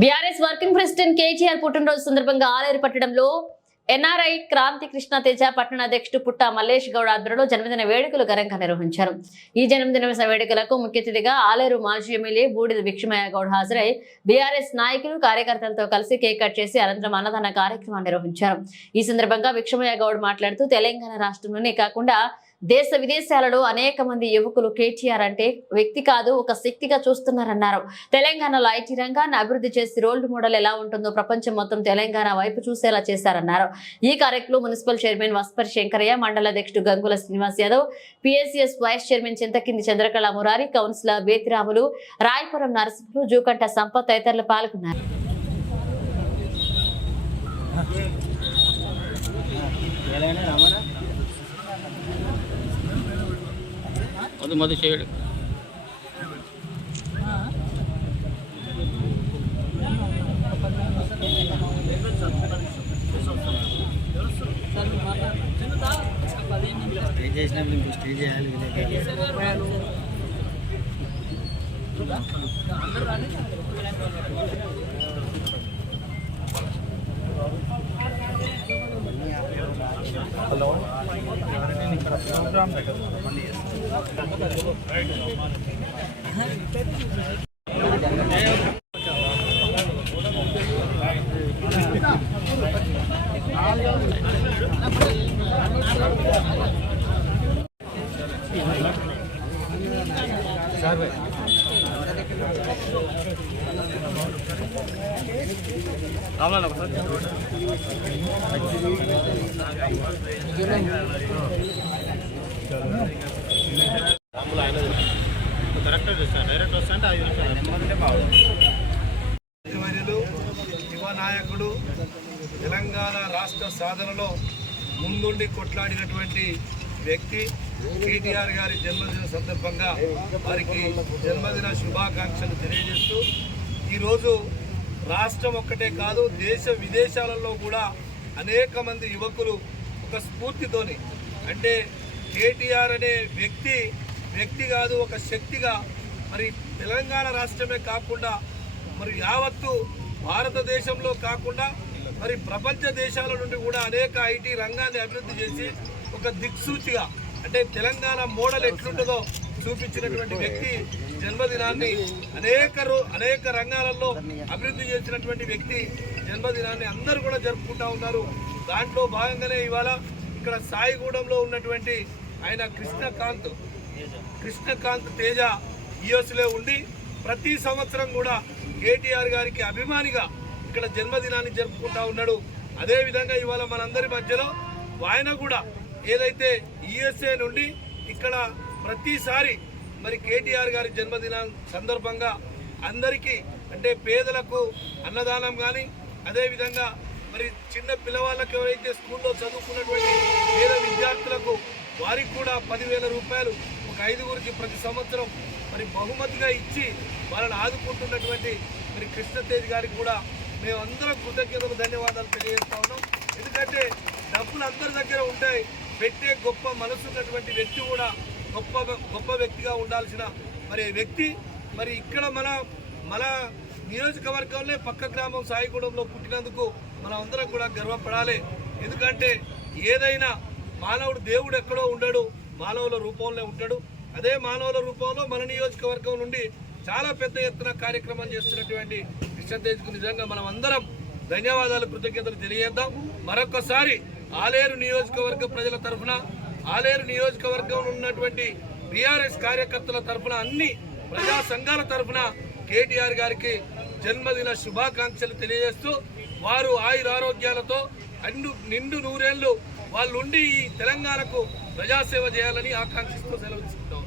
BRS working president KGR పుట్టినరోజు సందర్భంగా ఆలేరు పట్టడంలో ఎన్ఆర్ఐ క్రాంతి కృష్ణ తేజ పట్టణ అధ్యక్షుడు పుట్ట మల్లేష్ గౌడ్ ఆధ్వర్యంలో జన్మదిన వేడుకలు ఘనంగా నిర్వహించారు. ఈ జన్మదిన వేడుకలకు ముఖ్య అతిథిగా ఆలేరు మాజీ ఎమ్మెల్యే బూడిద భిక్షమయ్య గౌడ్ హాజరై బీఆర్ఎస్ నాయకులు కార్యకర్తలతో కలిసి కేక్ కట్ చేసి అనంతరం అన్నదాన కార్యక్రమాన్ని నిర్వహించారు. ఈ సందర్భంగా భిక్షమయ్య గౌడ్ మాట్లాడుతూ తెలంగాణ రాష్ట్రంలోనే కాకుండా దేశ విదేశాలలో అనేక మంది యువకులు కేటీఆర్ అంటే వ్యక్తి కాదు ఒక శక్తిగా చూస్తున్నారన్నారు. తెలంగాణలో ఐటీ రంగాన్ని అభివృద్ధి చేసి రోల్ మోడల్ ఎలా ఉంటుందో ప్రపంచం మొత్తం తెలంగాణ వైపు చూసేలా చేశారన్నారు. ఈ కార్యక్రమంలో మున్సిపల్ చైర్మన్ వస్పర్ శంకరయ్య మండల అధ్యక్షుడు Gangula Srinivas Yadav PSCS vice chairman Chintakindi Chandrakala Murari councillor Betiramulu Rayapuram Narasimhulu Jukanta Sampath తదితరులు పాల్గొన్నారు. మధు మది చేయడు స్టే చేసినప్పుడు ఇంకో స్టే కదా. రామలాల్ ఒకసారి నాయకుడు తెలంగాణ రాష్ట్ర సాధనలో ముందుండి కొట్లాడినటువంటి వ్యక్తి కేటీఆర్ గారి జన్మదిన సందర్భంగా వారికి జన్మదిన శుభాకాంక్షలు తెలియజేస్తూ ఈరోజు రాష్ట్రం ఒక్కటే కాదు దేశ విదేశాలలో కూడా అనేక మంది యువకులు ఒక స్ఫూర్తితోని అంటే కేటీఆర్ అనే వ్యక్తి వ్యక్తి కాదు ఒక శక్తిగా మరి తెలంగాణ రాష్ట్రమే కాకుండా మరి యావత్తు భారతదేశంలో కాకుండా మరి ప్రపంచ దేశాల నుండి కూడా అనేక ఐటీ రంగాన్ని అభివృద్ధి చేసి ఒక దిక్సూచిగా అంటే తెలంగాణ మోడల్ ఎట్లుంటుందో చూపించినటువంటి వ్యక్తి జన్మదినాన్ని అనేక అనేక రంగాలలో అభివృద్ధి చేసినటువంటి వ్యక్తి జన్మదినాన్ని అందరూ కూడా జరుపుకుంటా ఉన్నారు. దాంట్లో భాగంగానే ఇవాళ ఇక్కడ సాయిగూడెంలో ఉన్నటువంటి ఆయన కృష్ణకాంత్ కృష్ణకాంత్ తేజ యుఎస్లో ఉండి ప్రతి సంవత్సరం కూడా కేటీఆర్ గారికి అభిమానిగా ఇక్కడ జన్మదినాన్ని జరుపుకుంటా ఉన్నాడు. అదేవిధంగా ఇవాళ మనందరి మధ్యలో ఆయన కూడా ఏదైతే యుఎస్ఏ నుండి ఇక్కడ ప్రతిసారి మరి కేటీఆర్ గారి జన్మదినం సందర్భంగా అందరికీ అంటే పేదలకు అన్నదానం కానీ అదేవిధంగా మరి చిన్న పిల్లవాళ్ళకి ఎవరైతే స్కూల్లో చదువుకున్నటువంటి పేద విద్యార్థులకు వారికి కూడా పదివేల రూపాయలు ఒక ఐదుగురికి ప్రతి సంవత్సరం మరి బహుమతిగా ఇచ్చి వాళ్ళని ఆదుకుంటున్నటువంటి మరి కృష్ణతేజ్ గారికి కూడా మేమందరం కృతజ్ఞతలు ధన్యవాదాలు తెలియజేస్తా ఉన్నాం. ఎందుకంటే డబ్బులు అందరి దగ్గర ఉంటాయి. పెట్టే గొప్ప మనసు ఉన్నటువంటి వ్యక్తి కూడా గొప్ప గొప్ప వ్యక్తిగా ఉండాల్సిన మరి వ్యక్తి. మరి ఇక్కడ మన మన నియోజకవర్గంలో పక్క గ్రామం సాయిగూడెంలో పుట్టినందుకు మనం అందరం కూడా గర్వపడాలి. ఎందుకంటే ఏదైనా మానవుడు దేవుడు ఎక్కడో ఉండడు. మానవుల రూపంలో ఉంటాడు. అదే మానవుల రూపంలో మన నియోజకవర్గం నుండి చాలా పెద్ద ఎత్తున కార్యక్రమం చేస్తున్నటువంటి కృష్ణతేజ్కు నిజంగా మనం అందరం ధన్యవాదాలు కృతజ్ఞతలు తెలియజేద్దాం. మరొకసారి ఆలేరు నియోజకవర్గ ప్రజల తరఫున ఆలేరు నియోజకవర్గంలో ఉన్నటువంటి బీఆర్ఎస్ కార్యకర్తల తరఫున అన్ని ప్రజా సంఘాల తరఫున కేటీఆర్ గారికి జన్మదిన శుభాకాంక్షలు తెలియజేస్తూ వారు ఆయురారోగ్యాలతో అన్ను నిండు నూరేళ్ళు వాళ్ళుండి ఈ తెలంగాణకు ప్రజాసేవ చేయాలని ఆకాంక్షిస్తూ సెలవు తీసుకుంటాం.